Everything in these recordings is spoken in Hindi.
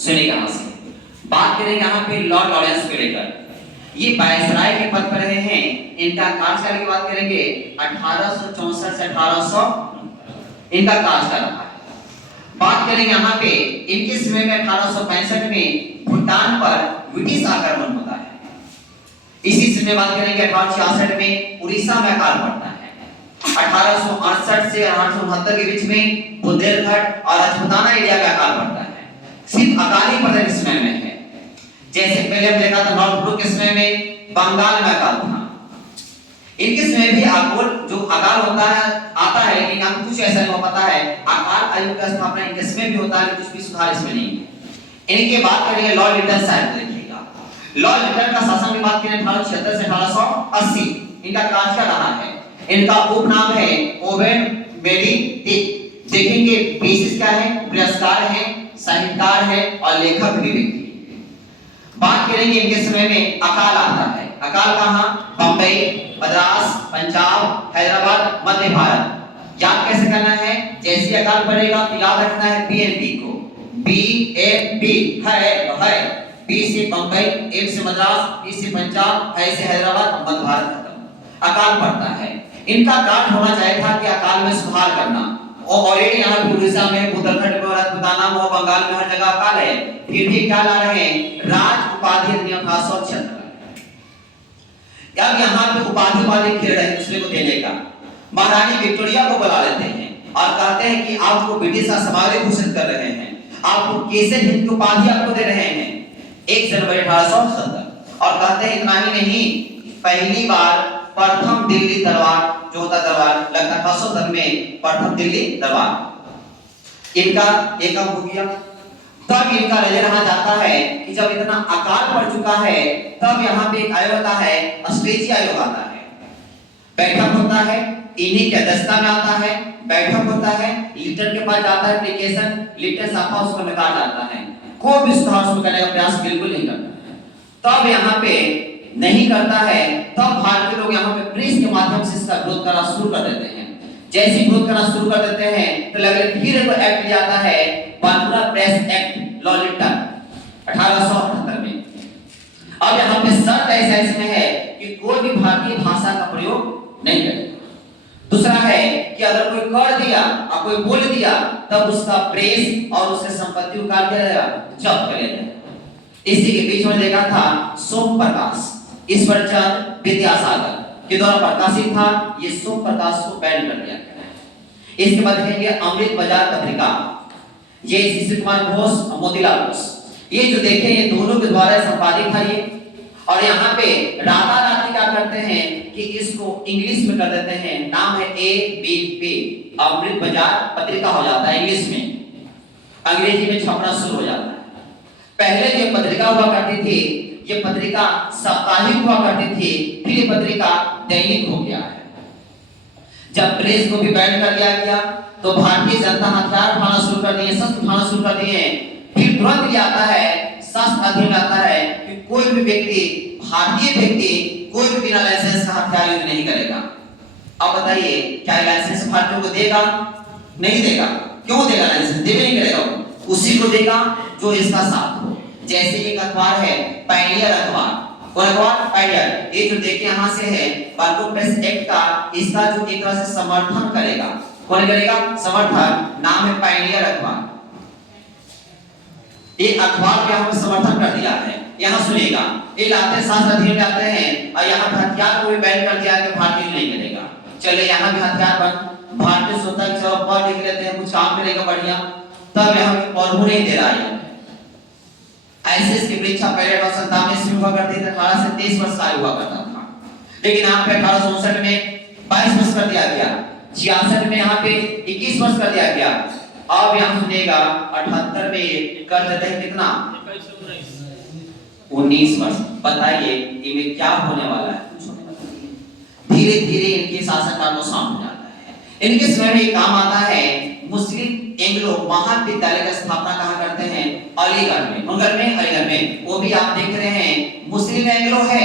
सुनिए यहाँ से बात करेंगे यहाँ पे लॉर्ड लॉरेंस को लेकर। ये वायसराय के पद पर रहे हैं। इनका कार्यकाल की बात करेंगे 1864 से 1800 इनका कार्यकाल रहा है। बात करेंगे यहाँ पे इनके समय में 1865 में भूटान पर ब्रिटिश आक्रमण होता है। इसी समय बात करेंगे 1866 में उड़ीसा में अकाल पड़ता है। 1868 से 1869 के बीच में बुंदेलखंड और राजपूताना एरिया में अकाल पड़ता है। सिर्फ अकाल ही पड़ता इस समय में है। जैसे पहले हम देखा था नॉर्थ ब्लू के समय में बंगाल में अकाल था। इनके समय भी अकाल जो अकाल होता है आता है, लेकिन हम कुछ ऐसा नहीं हो पाता है। अकाल आयोग का स्थापना इनके समय भी होता है, कुछ भी सुधार इसमें नहीं है। इनके बात करेंगे लॉर्ड लिटन साहब, देखिएगा लॉर्ड लिटन का शासन की बात करें 1876 से 1880 इनका कार्यकाल रहा है। इनका उपनाम है ओवेन बेनेडिक्ट। देखेंगे बेसिस क्या है, पुरस्कार है, साहित्यकार है और लेखक भी व्यक्ति। बात करेंगे इनके समय में अकाल आता है। अकाल कहां? बंबई, मद्रास, पंजाब, हैदराबाद, मध्य भारत। याद कैसे करना है? जैसे अकाल पड़ेगा तो याद रखना है बीएनपी को। बीएनपी है बी से बंबई, एम से मद्रास, पी से पंजाब, है से हैदराबाद, मध्य भारत खत्म। अकाल पड़ता है। इनका कार्य होना चाहिए था कि अकाल में सुधार करना। और ऑलरेडी यहाँ पे उड़ीसा में, बुंदेलखंड में, राजपूताना में, बंगाल में हर जगह अकाल है। फिर भी क्या ला रहे हैं? राज उपाधि अधिनियम 1876। अब यहाँ पे उपाधि वाले खेल रहे हैं दूसरे को देने का। महारानी विक्टोरिया को बुला लेते हैं और कहते हैं कि आपको ब्रिटिश का समावेश घोषित कर रहे हैं, आपको केसर हिंद की उपाधि आपको दे रहे हैं 1 जनवरी 1870। और कहते हैं इतना ही नहीं, पहली बार प्रथम दिल्ली दरबार जो होता दरबार लगता 1870 में प्रथम दिल्ली दरबार इनका एक हो गया। तब इनका नजर रहा जाता है कि जब इतना अकाल पड़ चुका है तब यहाँ पे एक आयोग आता है, अस्ट्रेची आयोग आता है। बैठक होता है, इन्हीं की अध्यक्षता में आता है। बैठक होता है, लिटन के पास जाता है एप्लीकेशन, लिटन साफा उसको नकार जाता है। कोई भी सुधार उसको करने का प्रयास बिल्कुल नहीं करता है। तब यहाँ पे नहीं करता है, तब भारतीय लोग यहाँ पे प्रेस के माध्यम से इसका विरोध करना शुरू कर देते हैं। जैसे विरोध करना शुरू कर देते हैं तो लगे फिर एक एक्ट लिया जाता है, बांद्रा प्रेस एक्ट लॉ लिटन 1878 में। अब यहाँ पे शर्त ऐसा इसमें है कि कोई भी भारतीय भाषा का प्रयोग नहीं करेगा। दूसरा है कि अगर कोई कर दिया और कोई बोल दिया तब उसका प्रेस और उसके संपत्ति को काट दिया जाएगा, जब्त कर लिया जाएगा। इसी के बीच में देखा था सोम प्रकाश ईश्वरचंद विद्यासागर के द्वारा प्रकाशित था। ये सोम प्रकाश को बैन कर दिया गया। इसके बाद देखेंगे अमृत बाजार पत्रिका, ये शिशिर कुमार घोष और मोतीलाल घोष, ये जो देखें ये दोनों के द्वारा संपादित था ये। और यहाँ पे राताराती क्या करते हैं कि इसको इंग्लिश में कर देते हैं, नाम है ABP अमृत बाजार पत्रिका हो जाता है इंग्लिश में, अंग्रेजी में छपना शुरू हो जाता है। पहले जो पत्रिका हुआ करती थी ये पत्रिका साप्ताहिक हुआ करती थी, फिर ये पत्रिका दैनिक हो गया है। जब प्रेस को भी बैन कर दिया गया तो भारतीय जनता हथियार उठाना शुरू कर दिए, शस्त्र उठाना शुरू कर दिए। फिर तुरंत ये आता है, शस्त्र अधिनियम आता है कि कोई भी व्यक्ति, भारतीय व्यक्ति कोई भी बिना लाइसेंस का हथियार यूज नहीं करेगा। अब बताइए क्या लाइसेंस भारतीयों को देगा? नहीं देगा। क्यों देगा? लाइसेंस देवे नहीं करेगा, उसी को देगा जो इसका साथ हो। जैसे एक अखबार है पायनियर अखबार, कौन अखबार? पायनियर। ये जो देखिए यहाँ से है बांद्रा प्रेस एक्ट का, इसका जो एक तरह से समर्थन करेगा, कौन करेगा? समर्थन। नाम है पायनियर अखबार। ये अखबार के हमने समर्थन कर दिया है। यहाँ सुनिएगा, ये लाते शास्त्र अधिनियम में आते हैं और यहाँ पे हथियार को भी बैन कर दिया कि भारतीय नहीं करेगा। चले यहाँ भी हथियार बंद, भारतीय सोचता है कि चलो पढ़ लिख लेते हैं, कुछ काम करेगा बढ़िया, तब यहाँ पर नहीं दे रहा है। आईसीएस की परीक्षा पहले 1897 में हुआ करती थी, 18 से 23 वर्ष का हुआ करता था। लेकिन यहाँ पे 1859 में 22 वर्ष कर दिया गया, 66 में यहाँ पे 21 वर्ष कर दिया गया। अब यहाँ सुनिएगा 78 में कर देते हैं कितना? 19 वर्ष। बताइए इनमें क्या होने वाला है? धीरे धीरे इनके शासनकाल को शांत हो जाता है। इनके समय में काम आता है मुस्लिम एंग्लो महाविद्यालय की स्थापना कहाँ करते हैं? अलीगढ़ में। अलीगढ़ में वो भी आप देख रहे हैं मुस्लिम एंग्लो है,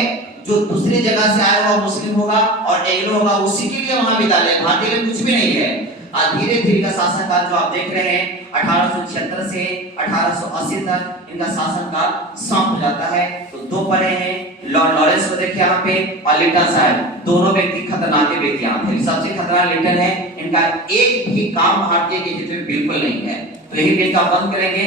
जो दूसरी जगह से आया हुआ मुस्लिम होगा और एंग्लो होगा, उसी के लिए महाविद्यालय, भारतीय में कुछ भी नहीं है। और धीरे धीरे का शासनकाल जो आप देख रहे हैं 1876 से 1880 तक इनका शासनकाल समाप्त हो जाता है। तो दो पढ़े हैं, लॉर्ड लॉरेंस को देखिए यहाँ पे और लिटन साहब, दोनों व्यक्ति खतरनाक व्यक्ति यहाँ थे। सबसे खतरनाक लिटन है, इनका एक भी काम भारतीय के हित में बिल्कुल नहीं है। तो यही बिल का बंद करेंगे।